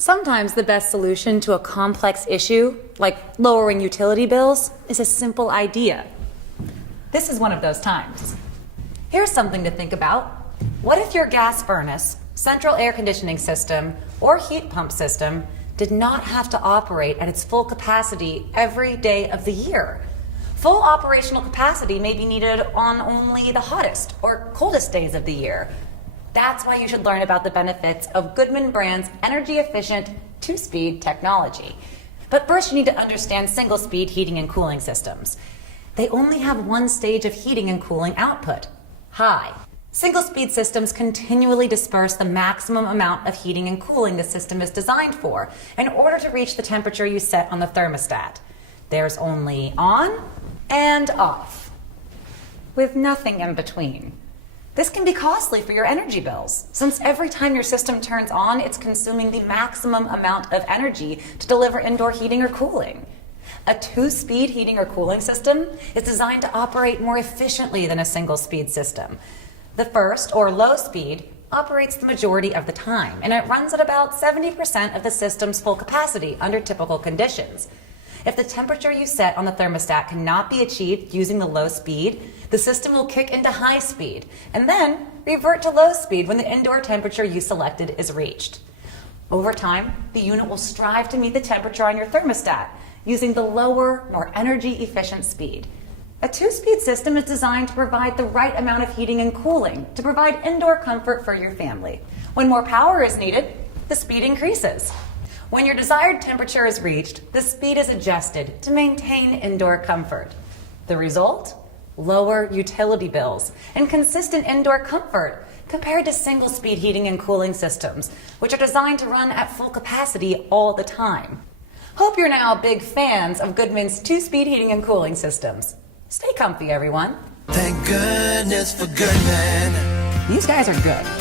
Sometimes the best solution to a complex issue, like lowering utility bills, is a simple idea. This is one of those times. Here's something to think about. What if your gas furnace, central air conditioning system, or heat pump system did not have to operate at its full capacity every day of the year? Full operational capacity may be needed on only the hottest or coldest days of the year. That's why you should learn about the benefits of Goodman brand's energy-efficient two-speed technology. But first you need to understand single-speed heating and cooling systems. They only have one stage of heating and cooling output, high. Single-speed systems continually disperse the maximum amount of heating and cooling the system is designed for in order to reach the temperature you set on the thermostat. There's only on and off, with nothing in between. This can be costly for your energy bills, since every time your system turns on, it's consuming the maximum amount of energy to deliver indoor heating or cooling. A two-speed heating or cooling system is designed to operate more efficiently than a single-speed system. The first, or low speed, operates the majority of the time, and it runs at about 70% of the system's full capacity under typical conditions. If the temperature you set on the thermostat cannot be achieved using the low speed, the system will kick into high speed and then revert to low speed when the indoor temperature you selected is reached. Over time, the unit will strive to meet the temperature on your thermostat using the lower, more energy-efficient speed. A two-speed system is designed to provide the right amount of heating and cooling to provide indoor comfort for your family. When more power is needed, the speed increases. When your desired temperature is reached, the speed is adjusted to maintain indoor comfort. The result? Lower utility bills and consistent indoor comfort compared to single-speed heating and cooling systems, which are designed to run at full capacity all the time. Hope you're now big fans of Goodman's two-speed heating and cooling systems. Stay comfy, everyone. Thank goodness for Goodman. These guys are good.